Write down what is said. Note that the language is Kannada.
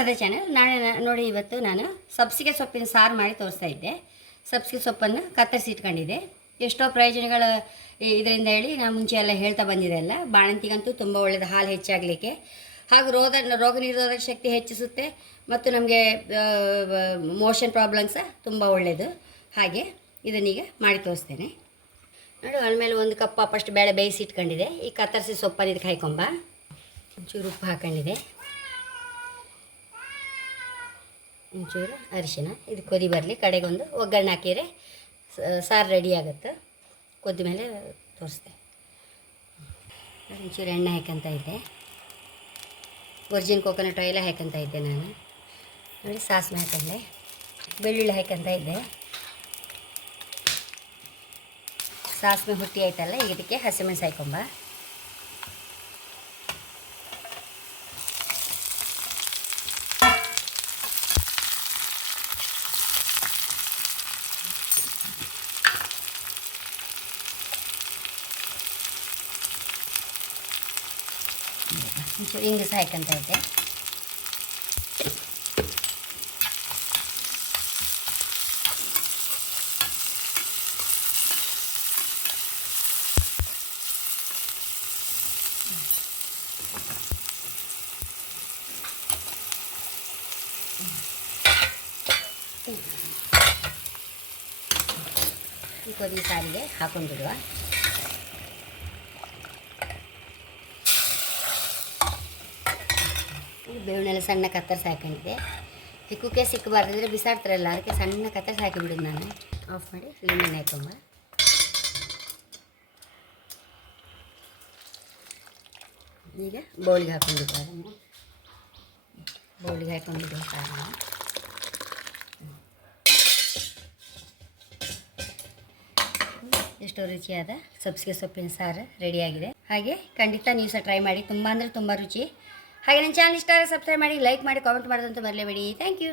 ಅದೇ ಚಾನಲ್ ನೋಡಿ ಇವತ್ತು ನಾನು ಸಬ್ಸಿಗೆ ಸೊಪ್ಪಿನ ಸಾರು ಮಾಡಿ ತೋರಿಸ್ತಾ ಇದ್ದೆ. ಸಬ್ಸಿಗೆ ಸೊಪ್ಪನ್ನು ಕತ್ತರಿಸಿ ಇಟ್ಕೊಂಡಿದ್ದೆ. ಎಷ್ಟೋ ಪ್ರಯೋಜನಗಳು ಇದರಿಂದ ಹೇಳಿ ನಾನು ಮುಂಚೆ ಎಲ್ಲ ಹೇಳ್ತಾ ಬಂದಿದೆ. ಎಲ್ಲ ಬಾಣಂತಿಗಂತೂ ತುಂಬ ಒಳ್ಳೆಯದು, ಹಾಲು ಹೆಚ್ಚಾಗಲಿಕ್ಕೆ, ಹಾಗೂ ರೋಗ ನಿರೋಧಕ ಶಕ್ತಿ ಹೆಚ್ಚಿಸುತ್ತೆ, ಮತ್ತು ನಮಗೆ ಮೋಷನ್ ಪ್ರಾಬ್ಲಮ್ಸ್ ತುಂಬ ಒಳ್ಳೆಯದು. ಹಾಗೆ ಇದನ್ನೀಗ ಮಾಡಿ ತೋರಿಸ್ತೇನೆ ನೋಡಿ. ಆಮೇಲೆ 1 ಕಪ್ ಫಸ್ಟ್ ಬೇಳೆ ಬೇಯಿಸಿ ಇಟ್ಕೊಂಡಿದೆ. ಈ ಕತ್ತರಿಸಿ ಸೊಪ್ಪನ್ನು ಇದಕ್ಕೆ ಹಾಕೊಂಬ, ಒಂಚೂರು ಉಪ್ಪು ಹಾಕೊಂಡಿದೆ, ಒಂಚೂರು ಅರಿಶಿನ. ಇದು ಕೊದಿ ಬರಲಿ, ಕಡೆಗೊಂದು ಒಗ್ಗರಣೆ ಹಾಕಿದರೆ ಸಾರು ರೆಡಿ ಆಗುತ್ತೆ. ಕೊದ್ದ ಮೇಲೆ ತೋರಿಸ್ದೆ. ಒಂಚೂರು ಎಣ್ಣೆ ಹಾಕಂತ ಇದ್ದೆ, ವರ್ಜಿನ್ ಕೋಕೋನಟ್ ಆಯಿಲ್ ಹಾಕಂತ ಇದ್ದೆ ನಾನು ನೋಡಿ. ಸಾಸಿವೆ ಹಾಕೊಂಡೆ, ಬೆಳ್ಳುಳ್ಳಿ ಹಾಕಂತ ಇದ್ದೆ. ಸಾಸಿವೆ ಹುಟ್ಟಿ ಆಯ್ತಲ್ಲ, ಈಗ ಇದಕ್ಕೆ ಹಸಿಮೆಣಸು ಹಾಕೊಂಬ. ಒಂಚೂರು ಹಿಂಗೆ ಸಹ ಹಾಕಂತ ಇದ್ದೆ. ಈ ಕೊದಿ ಸಾರಿಗೆ ಹಾಕೊಂಡ್ಬಿಡುವ. ಬೇವನ್ನೆಲ್ಲ ಸಣ್ಣ ಕತ್ತರಿಸಿ ಹಾಕೊಂಡಿದ್ದೆ. ಹಿಕ್ಕುಕ್ಕೆ ಸಿಕ್ಕಬಾರ್ದಿದ್ರೆ ಬಿಸಾಡ್ತಾರಲ್ಲ, ಅದಕ್ಕೆ ಸಣ್ಣ ಕತ್ತರಿಸಿ ಹಾಕಿಬಿಡೋದು ನಾನು. ಆಫ್ ಮಾಡಿ ಲಿಂಬೆಣ್ಣೆ ಹಾಕೊಂಬ. ಈಗ ಬೌಲಿಗೆ ಹಾಕೊಂಡಿದ್ದೆ, ಅದನ್ನು ಬೌಲಿಗೆ ಹಾಕೊಂಡಿದ್ದೆ ಸಾರನ್ನು. ಎಷ್ಟೋ ರುಚಿಯಾದ ಸಬ್ಸಿಗೆ ಸೊಪ್ಪಿನ ಸಾರು ರೆಡಿಯಾಗಿದೆ. ಹಾಗೆ ಖಂಡಿತ ನೀವು ಸಹ ಟ್ರೈ ಮಾಡಿ, ತುಂಬ ಅಂದರೆ ತುಂಬ ರುಚಿ. ಹಾಗೆ ನನ್ನ ಚಾನಲ್ ಇಷ್ಟ ಆದರೆ ಸಬ್ಸ್ಕ್ರೈಬ್ ಮಾಡಿ, ಲೈಕ್ ಮಾಡಿ, ಕಾಮೆಂಟ್ ಮಾಡೋದಂತೂ ಮರಲೇಬೇಡಿ. Thank you.